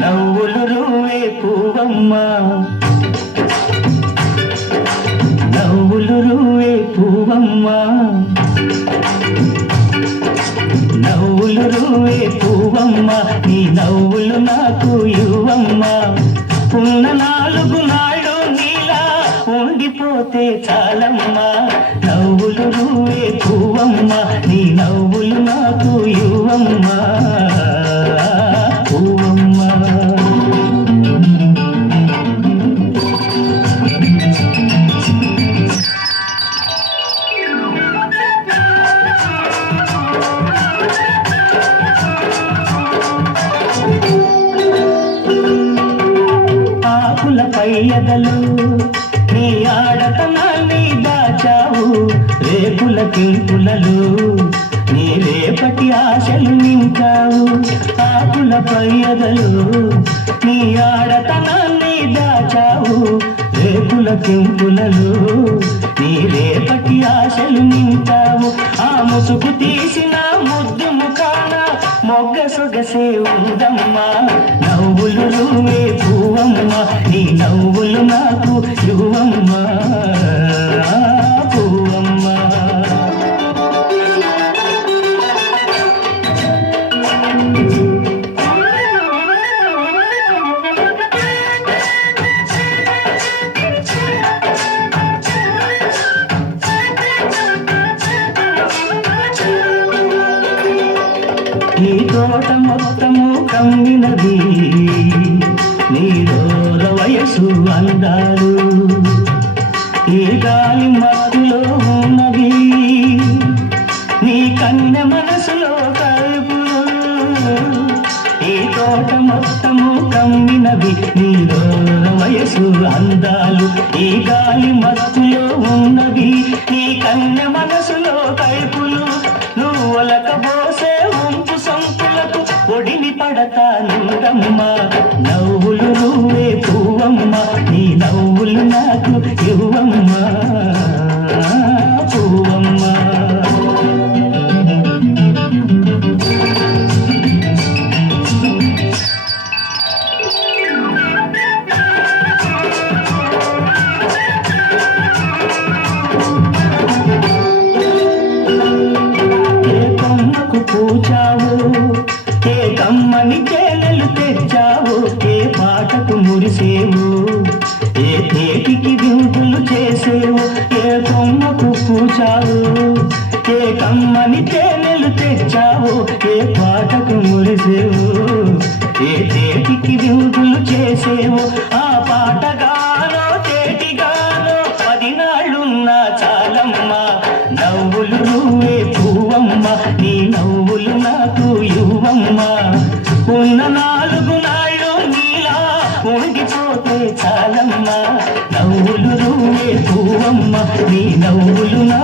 నవ్వులు నువ్వే పువ్వమ్మ పువ్వమ్మ నవ్వులు నువ్వే పువ్వమ్మ నీ నవ్వులు నాకు ఇవ్వమ్మ. ఉన్న నాలుగు నాళ్ళు నీలా ఉండిపోతే చాలమ్మా. నవ్వులు నువ్వే పువ్వమ్మ నీ నవ్వులు నాకు ఆకుల నీ ఆడతనాన్ని దాచావు రేపుల కింపులలు. నీ రేపటి ఆశలు నింపావు ఆకుల పయ్యదలు. నీ ఆడతనాన్ని దాచావు రేపుల కింపులలు. నీ రేపటి ఆశలు నింపావు ఆ ముసుగు తీసిన మొగ్గ సొగసే ఉందమ్మా నవ్వులు రూమే పువ్వమ్మ. నీ నవ్వులు నాకు యువమ్మ ఈ తోట మొత్తము కమ్మినది. నీలోల వయసు అందాలు. ఈ గాలి మత్తులో ఉన్నది. నీ కన్న మనసులో కలుపు. ఈ తోట మొత్తము కమ్మినవి నీలోల వయసు అందాలు. ఈ గాలి మత్తులో ఉన్నది. నీ కన్న మనసులో కలుపు. పడతానురమ్మ నవ్వులు నువ్వే పువ్వమ్మ. నీ నవ్వులు నాకు ఇవ్వమ్మ. పాటకు మురిసేవు. ఏ తేటికి వింపులు చేసేవు. ఏ కొమ్మకు పూచావు ఏ కమ్మని తేనెలు తెచ్చావు. ఏ పాటకు మురిసేవు. ఏ తేటికి వింపులు చేసేవు. ఆ పాటగానో తేటిగానో పదినాళ్ళున్నా చాలమ్మా. నవ్వులు నువ్వే పువ్వమ్మ. నీ నవ్వులు నాకు యువమ్మ ఉన్న నాలుగు అమ్మ నీ నవ్వులు నా